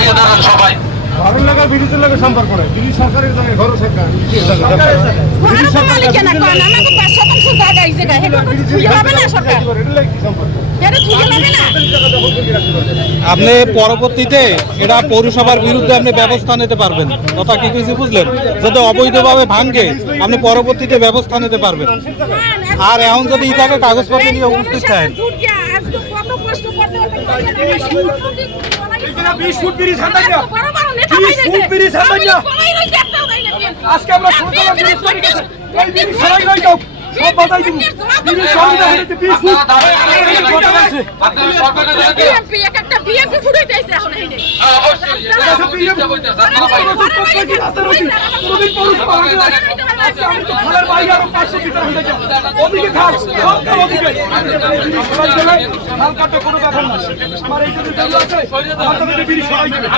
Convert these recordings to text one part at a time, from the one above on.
সবাইকে ধরেন সবাই। ভালো লাগা বিরোধীর লাগে সম্পর্ক নাই। বিরোধী সরকারের জায়গায় ঘর সরকার। আপনি পরবর্তীতে এটা পৌরসভার বিরুদ্ধে আপনি ব্যবস্থা নিতে পারবেন। কথা কি কিছু বুঝলেন? যদি অবৈধভাবে ভাঙে আপনি পরবর্তীতে ব্যবস্থা নিতে পারবেন। আর এখন যদি ইটাকে কাগজপত্র নিয়ে উপস্থিত থাকেন, আজকে আমরা শুনলাম ব্রিজ করে গেছে এই ব্রিজ সরাই লই যাও সব বাধাই দিন ব্রিজ সরাই দাও হইতে ব্রিজ আপনারা সরকারে যান বিএমপি একটা বিএমপি ফুড়ে যাইছে এখন এইনে অবশ্যই খালের বাইরে আরো 500 মিটার হয়ে যাবে ওদিকে খাল সব ওদিকে খাল কাটতে কোনো ব্যাপার না আমার এই যদি চালু আছে আমাদের ব্রিজ সরাই দিবে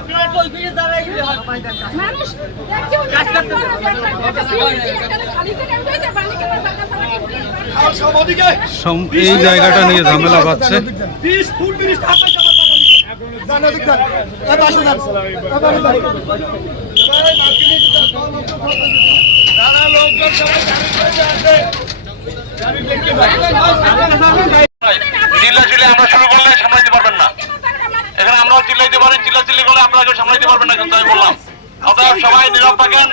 আপনারা তো ব্রিজ দাঁড়াই গেলে হয় মানুষ কাজ করতে খালি থেকে হইছে পানি কেন খাল সব ওদিকে এই জায়গাটা নিয়ে ঝামেলা বাঁধছে। 20 ফুট ব্রিজ থাকবে জানা দেখেন এই পাশে যান এবারে যান সারা লোকজন সবাই চিল্লা আমরা শুরু করলে সামলাইতে পারবেন না। এখানে আমরাও চিল্লাইতে পারি, চিল্লি করলে আপনারা কেউ সামলাইতে পারবেন না। কিন্তু আমি বললাম আপনারা সবাই নীরব থাকেন,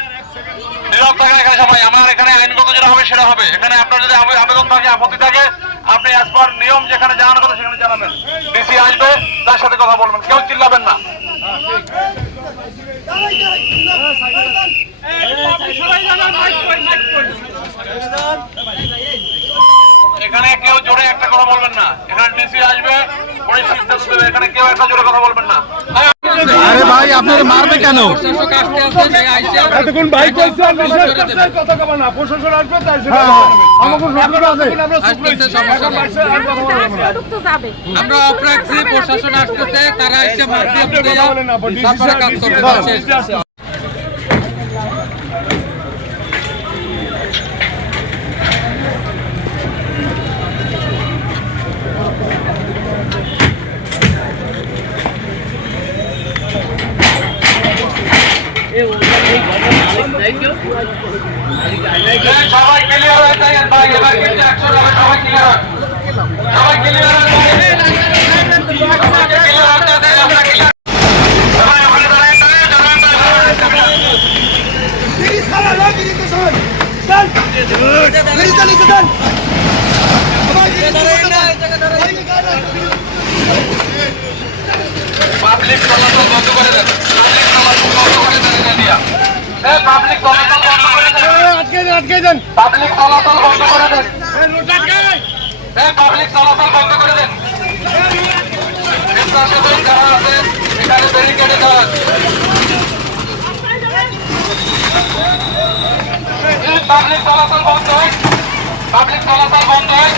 নীরব থাকেন এখানে সবাই। আমার এখানে আইনগত যেটা হবে সেটা হবে। এখানে আপনার যদি আবেদন থাকে, আপত্তি থাকে, আপনি অ্যাজ পার নিয়ম যেখানে জানানোর কথা সেখানে জানাবেন। ডিসি আসবে, তার সাথে কথা বলবেন, কেউ চিল্লাবেন না। এখানে কেউ জোরে একটা কথা বলবেন না। এখানে ডিসি আসবে, উনি সিদ্ধান্ত দেবে। এখানে কেউ একটা জোরে কথা বলবেন না। আরে ভাই আপনারা মারবে কেন? এতক্ষণ বাইক চলছে আর বিশেষ কথা কব না প্রশাসন আসবে তাই সেটা আমাকে সরকার আছে আমরা চুপ রইছি তো যাবে আমরা অপ্রাক্সি প্রশাসন আসতেছে, তারা এসে মাধ্যমে তারপরে কাজ করবে। সবাই ক্লিয়ার হয়ে থাকেন ভাই, এবার কিন্তু 100 টাকা সবাই ক্লিয়ার হয়, সবাই ক্লিয়ার হয়, পাবলিক চলাচল বন্ধ করে দেন, পাবলিক চলাচল বন্ধ করে দেন, আটকে দেন পাবলিক চলাচল বন্ধ করে দেন, পাবলিক চলাচল বন্ধ করে দেন। স্বেচ্ছাসেবক যারা আছে এখানে ব্যারিকেডে দেওয়া, পাবলিক চলাচল বন্ধ হয়, পাবলিক চলাচল বন্ধ হয়।